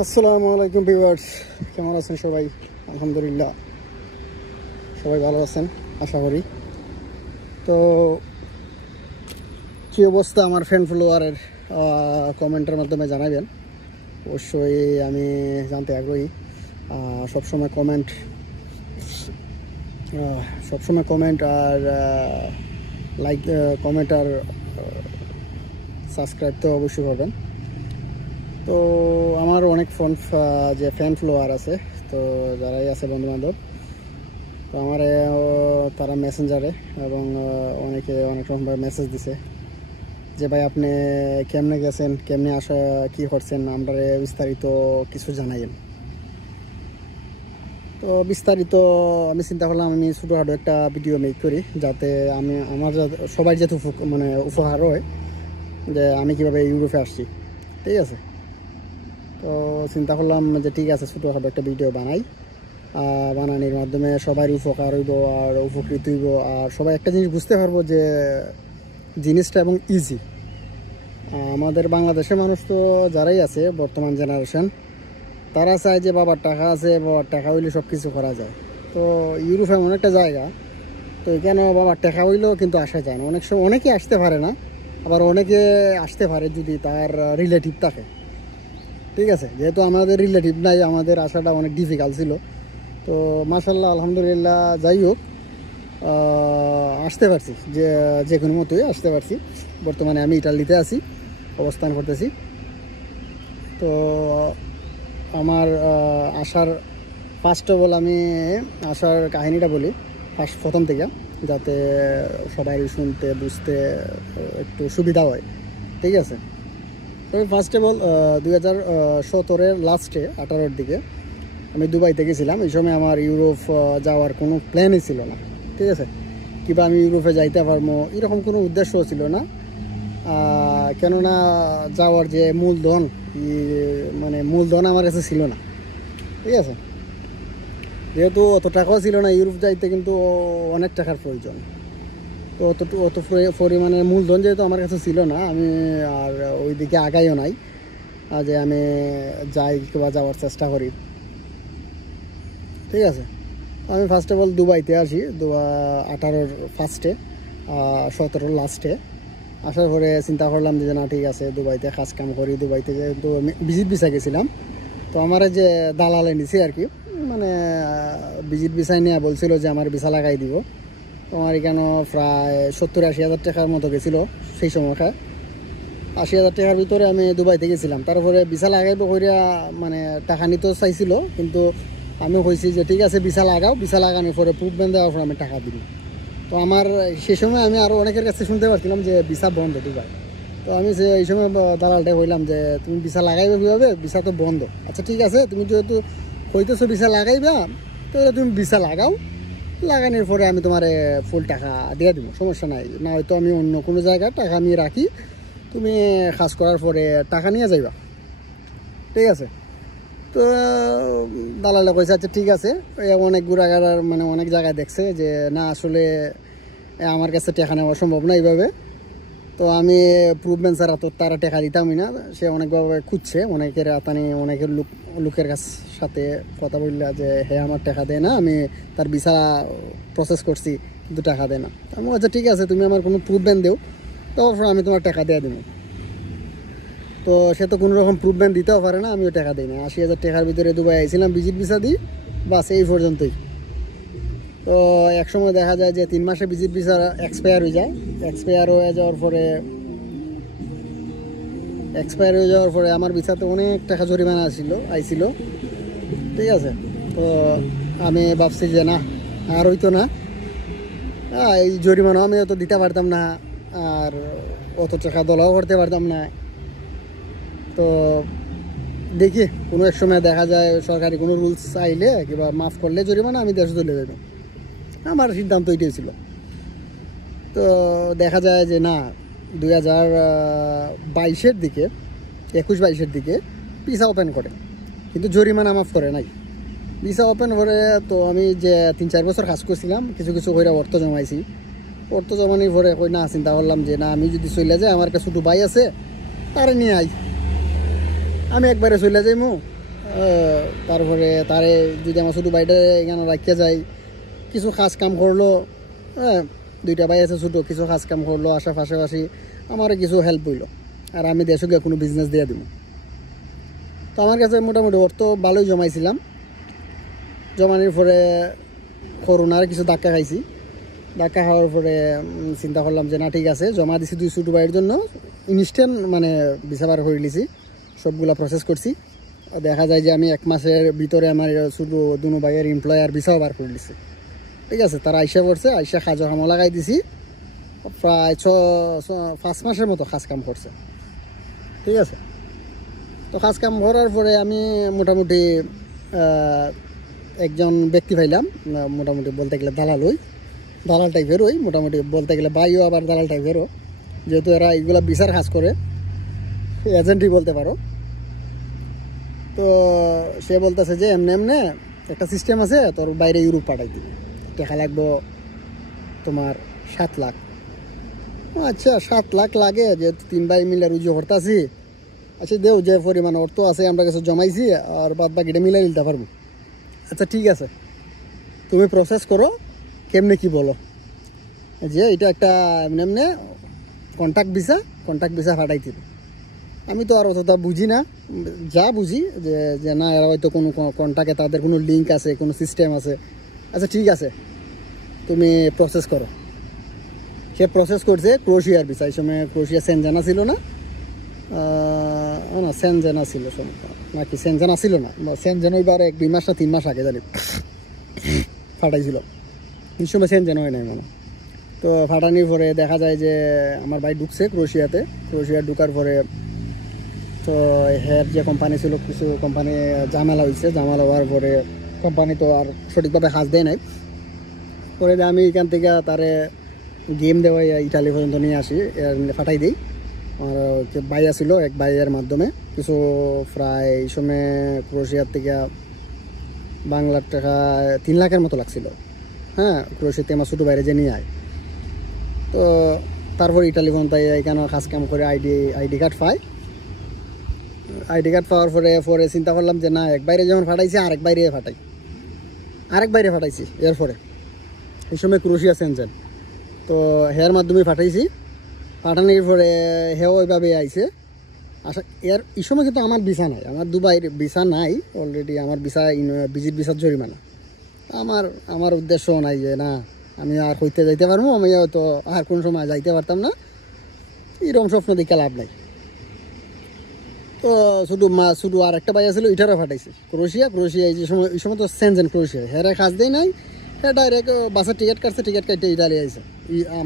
আসসালামু আলাইকুম ভিউয়ার্স, কেমন আছেন সবাই? আলহামদুলিল্লাহ সবাই ভালো আছেন আশা করি। তো কী অবস্থা আমার ফ্রেন্ড ফলোয়ারের কমেন্টের মাধ্যমে জানাবেন। অবশ্যই আমি জানতে আগ্রহী। সবসময় কমেন্ট আর লাইক কমেন্ট আর সাবস্ক্রাইব তো অবশ্যই করবেন। তো আমার অনেক ফ্যান ফলোয়ার আছে, তো যারাই আছে বন্ধুবান্ধব, তো আমার তারা মেসেঞ্জারে এবং অনেকে অনেক রকমভাবে মেসেজ দিছে যে ভাই আপনি কেমনে গেছেন, কেমনে আসা, কী করছেন, আমরা বিস্তারিত কিছু জানাইন। তো বিস্তারিত আমি চিন্তা করলাম আমি ছোটোখাটো একটা ভিডিও মেক করি, যাতে আমার সবাই যাতে উপহার হয় যে আমি কীভাবে ইউরোপে আসছি। ঠিক আছে, তো চিন্তা করলাম যে ঠিক আছে ছোটোখাটো একটা ভিডিও বানানোর মাধ্যমে সবাই উপকার হইব আর উপকৃত হইব, আর সবাই একটা জিনিস বুঝতে পারবো যে জিনিসটা এবং ইজি। আমাদের বাংলাদেশের মানুষ তো যারাই আছে বর্তমান জেনারেশন, তারা চায় যে বাবার টাকা আছে, বাবার টাকা হইলে সব কিছু করা যায়। তো ইউরোপ এমন একটা জায়গা, তো এখানে বাবার টাকা হইলেও কিন্তু আসা যায় না। অনেক সময় অনেকে আসতে পারে না, আবার অনেকে আসতে পারে যদি তার রিলেটিভ থাকে। ঠিক আছে, যেহেতু আমাদের রিলেটিভ নাই, আমাদের আসাটা অনেক ডিফিকাল্ট ছিল। তো মাশাআল্লাহ আলহামদুলিল্লাহ, যাই হোক আসতে পারছি, যে কোনো মতোই আসতে পারছি। বর্তমানে আমি ইটালিতে আছি, অবস্থান করতেছি। তো আমার ফার্স্ট অফ অল আমি আসার কাহিনিটা বলি প্রথম থেকে, যাতে সবাই শুনতে বুঝতে একটু সুবিধা হয়। ঠিক আছে, তবে ফার্স্ট অফ অল 2017-এর লাস্টে 18-র দিকে আমি দুবাইতে গেছিলাম। এই সময় আমার ইউরোপ যাওয়ার কোনো প্ল্যানই ছিল না। ঠিক আছে, কিংবা আমি ইউরোপে যাইতে পারবো এরকম কোনো উদ্দেশ্যও ছিল না। কেননা যাওয়ার যে মূলধন আমার কাছে ছিল না। ঠিক আছে, যেহেতু অত টাকাও ছিল না ইউরোপ যাইতে, কিন্তু অনেক টাকার প্রয়োজন। তো অত পরিমাণে মূলধন যেহেতু আমার কাছে ছিল না, আমি আর ওই দিকে আগাইও নাই যে আমি যাই কিংবা যাওয়ার চেষ্টা করি। ঠিক আছে, আমি ফার্স্ট অফ অল দুবাইতে আসি 18-র ফার্স্টে, 17-র লাস্টে। আসার পরে চিন্তা করলাম যে না ঠিক আছে দুবাইতে কাজ কাম করি। দুবাইতে যেহেতু ভিজিট ভিসা গেছিলাম, তো আমার যে দালালে নিছি আর কি, ভিজিট ভিসা নিয়ে বলছিল যে আমার ভিসা লাগাই দিব। তো আমার এখানে প্রায় 70-80 হাজার টাকার মতো গেছিলো সেই সময়কার। 80 হাজার টাকার ভিতরে আমি দুবাইতে গেছিলাম। তারপরে ভিসা লাগাইব কইরা টাকা নিতে চাইছিল, কিন্তু আমি কইছি যে ঠিক আছে ভিসা লাগাও, ভিসা লাগানোর পরে প্রুফমেন্ট দেওয়ার পরে আমি টাকা দিব। তো আমার সে সময় আমি আরও অনেকের কাছে শুনতে পারছিলাম যে ভিসা বন্ধ দুবাই। তো আমি এই সময় দালালটা কইলাম যে তুমি ভিসা লাগাইবে কীভাবে, ভিসা তো বন্ধ। আচ্ছা ঠিক আছে, তুমি যেহেতু কইতেছো ভিসা লাগাইবা, তো তুমি ভিসা লাগাও, লাগানোর পরে আমি তোমার ফুল টাকা দিয়ে দিব, সমস্যা নাই। না হয়তো আমি অন্য কোনো জায়গায় টাকা আমি রাখি, তুমি কাজ করার পরে টাকা নিয়ে যাইবা। ঠিক আছে, তো দালালে কইছে আচ্ছা ঠিক আছে। অনেক ঘুরাঘাড়ার অনেক জায়গায় দেখছে যে না আসলে আমার কাছে টাকা নেওয়া সম্ভব না এইভাবে। তো আমি প্রুভমেন্ট ছাড়া তো তারা টাকা দিতামই না। সে অনেকভাবে খুঁজছে, অনেকের লোকের সাথে কথা বললা যে হ্যাঁ আমার টাকা দেয় না, আমি তার ভিসা প্রসেস করছি কিন্তু টাকা দেয় না। আমি আচ্ছা ঠিক আছে তুমি আমার কোনো প্রুভমেন্ট দেও, তারপর আমি তোমার টাকা দিয়ে দেবো। তো সে তো কোনো রকম প্রুভমেন্ট দিতেও পারে না, আমিও টাকা দিই না। 80 হাজার টাকার ভিতরে দুবাই আইছিলাম, ভিজিট ভিসা দিই, বাস এই পর্যন্তই। তো একসময় দেখা যায় যে 3 মাসে ভিজিট ভিসা এক্সপায়ার হয়ে যায়। এক্সপায়ার হয়ে যাওয়ার পরে আমার ভিসাতে অনেক টাকা জরিমানা আইছিল। ঠিক আছে, তো আমি ভাবছি যে না আর হইতো না, এই জরিমানাও আমি অত দিতে পারতাম না, আর অত টাকা দলাও করতে পারতাম না। তো দেখি কোনো এক সময় দেখা যায় সরকারি কোনো রুলস আইলে কিংবা মাফ করলে জরিমানা আমি দেশে চলে যাবো। আমার সিদ্ধান্ত এটাই ছিল। তো দেখা যায় যে না 2022-এর দিকে 21-22-এর দিকে ভিসা ওপেন করে, কিন্তু জরিমানা মাফ করে নাই। ভিসা ওপেন করে তো আমি যে 3-4 বছর কাজ করছিলাম, কিছু করে অর্থ জমাইছি। অর্থ জমানোর পরে কই না চিন্তা করলাম যে না আমি যদি চলে যাই, আমার কাছে ছোটো ভাই আছে, তারে নিয়ে আই, আমি একবারে চলে যাইমু, তারপরে তারে যদি আমার ছোটো ভাইটা এখানে রাখিয়া যায়, কিছু কাজ কাম করলো, হ্যাঁ, দুইটা ভাই আছে ছোটো, কিছু কাজ কাম করলো, আশা পাশাপাশি আমার কিছু হেল্প হইলো, আর আমি দেশে গিয়ে কোনো বিজনেস দিয়ে দিব। তো আমার কাছে মোটামুটি অর্থ ভালোই জমাইছিলাম। জমানোর পরে করোনার কিছু ধাক্কা খাইছি। ধাক্কা খাওয়ার পরে চিন্তা করলাম যে না ঠিক আছে, জমা দিছি 2 ছোটো ভাইয়ের জন্য, ইনস্ট্যান্ট মানে ভিসা বার করে নিয়েছি, সবগুলা প্রসেস করছি। দেখা যায় যে আমি 1 মাসের ভিতরে আমার ছোটো 2 ভাইয়ের এমপ্লয়ার ভিসাও বার করে নিছি। ঠিক আছে, তারা আইসা পড়ছে, আইসা কাজও কামও লাগাই দিছি, প্রায় 5 মাসের মতো কাজ কাম করছে। ঠিক আছে, তো কাজ কাম করার পরে আমি মোটামুটি একজন ব্যক্তি পাইলাম, মোটামুটি বলতে গেলে দালাল টাইপেরই, মোটামুটি বলতে গেলে বাইও আবার দালাল টাইপেরও, যেহেতু এরা এইগুলা বিচার কাজ করে, এজেন্টই বলতে পারো। তো সে বলতেছে যে এমনি একটা সিস্টেম আছে, তোর বাইরে ইউরোপ পাঠাই দিবি, টাকা লাগবো তোমার 7 লাখ। আচ্ছা 7 লাখ লাগে, যেহেতু 3 ভাই মিলে রুজু করতেছি, আচ্ছা দেও, যে পরিমাণ অর্থ আছে আমরা কাছে জমাইছি, আর বাদ বাকিটা মিলাই নিতে পারবো। আচ্ছা ঠিক আছে, তুমি প্রসেস করো, কেমনে কি বলো, যে এটা একটা এমনি কন্ট্যাক্ট ভিসা ফাটাই দিবে। আমি তো আর অতটা বুঝি না, যা বুঝি যে না এরা হয়তো কোনো কন্ট্যাক্টে তাদের কোনো লিঙ্ক আছে, কোনো সিস্টেম আছে। আচ্ছা ঠিক আছে, তুমি প্রসেস করো। সে প্রসেস করছে ক্রোয়েশিয়ার ভিসা। এই সময় ক্রোয়েশিয়া সেনজেনা ছিল না, সেনজেনা ছিল নাকি সেনজেনা ছিল না, সেনজেন ওইবার 1-2 মাস না 3 মাস আগে জানি ফাটাইছিল, এই সময় সেনজেন হয় নাই মানে। তো ফাটানির পরে দেখা যায় যে আমার ভাই ঢুকছে ক্রোয়েশিয়া ঢুকার পরে, তো হের যে কোম্পানি ছিল, কিছু কোম্পানি ঝামেলা হওয়ার পরে কোম্পানি তো আর সঠিকভাবে কাজ দেয় নাই। পরে আমি এখান থেকে তারে গেম দেওয়া ইটালি পর্যন্ত নিয়ে আসি, ফাটাই দিই। আমার ভাই ছিল, এক ভাইয়ের মাধ্যমে কিছু প্রায় এই সময় ক্রোয়েশিয়ার থেকে বাংলার টাকা 3 লাখের মতো লাগছিল। হ্যাঁ, ক্রোয়েশিয়াতে আমার ছোটো বাইরে যে নিয়ে আয়। তো তারপর ইটালি পর্যন্ত এখানে কাজ কাম করে আইডি কার্ড পাই। আইডি কার্ড পাওয়ার পরে চিন্তা করলাম যে না, এক বাইরে যেমন ফাটাইছি আরেক বাইরে ফাটাইছি। এরপরে এই সময় ক্রোয়েশিয়া সেনজেন, তো হেয়ার মাধ্যমে পাঠানোর পরে হেও ওইভাবে আইছে। আচ্ছা এই সময় কিন্তু আমার ভিসা নাই, আমার দুবাইয়ের ভিসা নাই অলরেডি, আমার ভিজিট ভিসার জরিমানা। আমার উদ্দেশ্য নাই যে না আমি আর হইতে যাইতে পারবো, আমি হয়তো আর কোনো সময় যাইতে পারতাম না, এরকম স্বপ্ন দেখে লাভ নাই। তো শুধু আর একটা ভাই ছিল, এটারও ফাটাইছে ক্রোয়েশিয়া এই সময় তো সেনজেন ক্রোয়েশিয়া, হেরা কাজ দেয় নাই, হ্যাঁ ডাইরেক্ট বাসের টিকিট কাটতে ইটালি আইছে।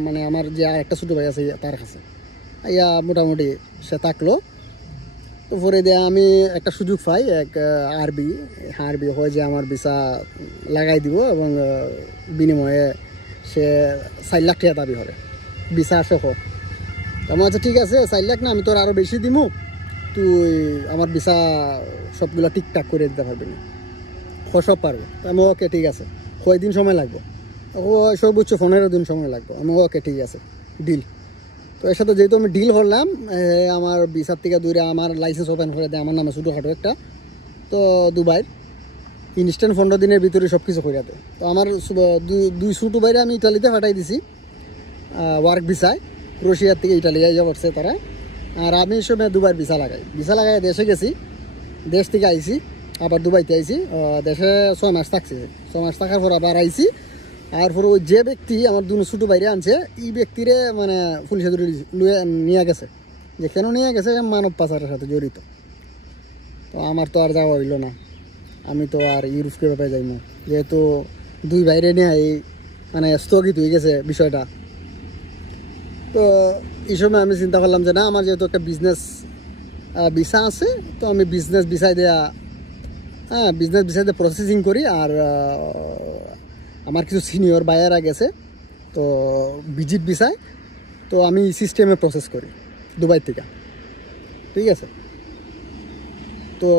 মানে আমার যে আর একটা ছোটো ভাই আছে তার কাছে ইয়া মোটামুটি সে থাকলো। তো পরে দিয়ে আমি একটা সুযোগ পাই, এক আরবি হয় যে আমার ভিসা লাগাই দিব, এবং বিনিময়ে সে 4 লাখ টাকা দাবি করে ভিসা আসে হোক। আমার আচ্ছা ঠিক আছে, 4 লাখ না, আমি তোর আরও বেশি দিমু, তুই আমার ভিসা সবগুলো ঠিকঠাক করে দিতে পারবি না? সব পারবো। আমি ওকে ঠিক আছে, কয়দিন সময় লাগবে? ও সর্বোচ্চ 15 দিন সময় লাগবে। আমি ওকে ঠিক আছে, ডিল। তো এর সাথে যেহেতু আমি ডিল করলাম, আমার ভিসার থেকে দূরে আমার লাইসেন্স ওপেন করে দেয় আমার নামে ছোটোখাটো একটা, তো দুবাইয়ের ইনস্ট্যান্ট 15 দিনের ভিতরে সব কিছু করে দেয়। তো আমার 2 ছোটো বাইরে আমি ইটালিতে পাঠাই দিছি ওয়ার্ক ভিসায়, ক্রোয়েশিয়ার থেকে ইটালি যাই পড়ছে তারা। আর আমি এই সময় দুবাইয়ের ভিসা লাগাই দেশে গেছি, দেশ থেকে আইছি, আবার দুবাইতে আইছি। দেশে 6 মাস থাকছি, 6 মাস থাকার পর আবার আইছি। আর পরে ওই যে ব্যক্তি আমার 2 ছোটো বাইরে আনছে, এই ব্যক্তিরে মানে পুলিশে ধরে নিয়ে গেছে। যে কেন নিয়ে গেছে? মানব পাচারের সাথে জড়িত। তো আমার তো আর যাওয়া হইলো না, আমি তো আর ইউরোপ কীভাবে যাই না, যেহেতু 2 বাইরে নিয়ে মানে স্থগিত হয়ে গেছে বিষয়টা। তো এই সময় আমি চিন্তা করলাম যে না, আমার যেহেতু একটা বিজনেস ভিসা আছে, তো আমি বিজনেস ভিসায় দেওয়া প্রসেসিং করি। আর আমার কিছু সিনিয়র বায়াররা গেছে তো ভিজিট ভিসায়, তো আমি সিস্টেমে প্রসেস করি দুবাই থেকে। ঠিক আছে, তো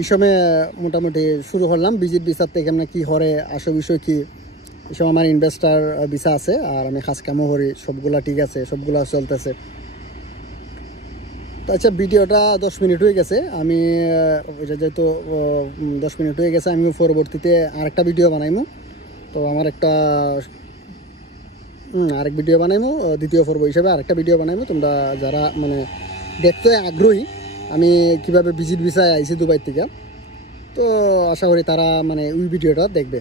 এই সময় মোটামুটি শুরু করলাম ভিজিট ভিসার থেকে কেমন কী হরে, আসল বিষয় কী। এই সময় আমার ইনভেস্টার ভিসা আছে, আর আমি কাজ কামও করি, সবগুলা ঠিক আছে, সবগুলা চলতেছে। তো আচ্ছা, ভিডিওটা 10 মিনিট হয়ে গেছে। আমি এটা যেহেতু 10 মিনিট হয়ে গেছে, আমি পরবর্তীতে আরেকটা ভিডিও বানাইমু। তো আমার একটা আরেক ভিডিও বানাইমু, দ্বিতীয় পর্ব হিসেবে আরেকটা ভিডিও বানাইমু। তোমরা যারা মানে দেখতে আগ্রহী আমি কিভাবে ভিজিট ভিসায় আইছি দুবাই থেকে, তো আশা করি তারা মানে ওই ভিডিওটা দেখবে।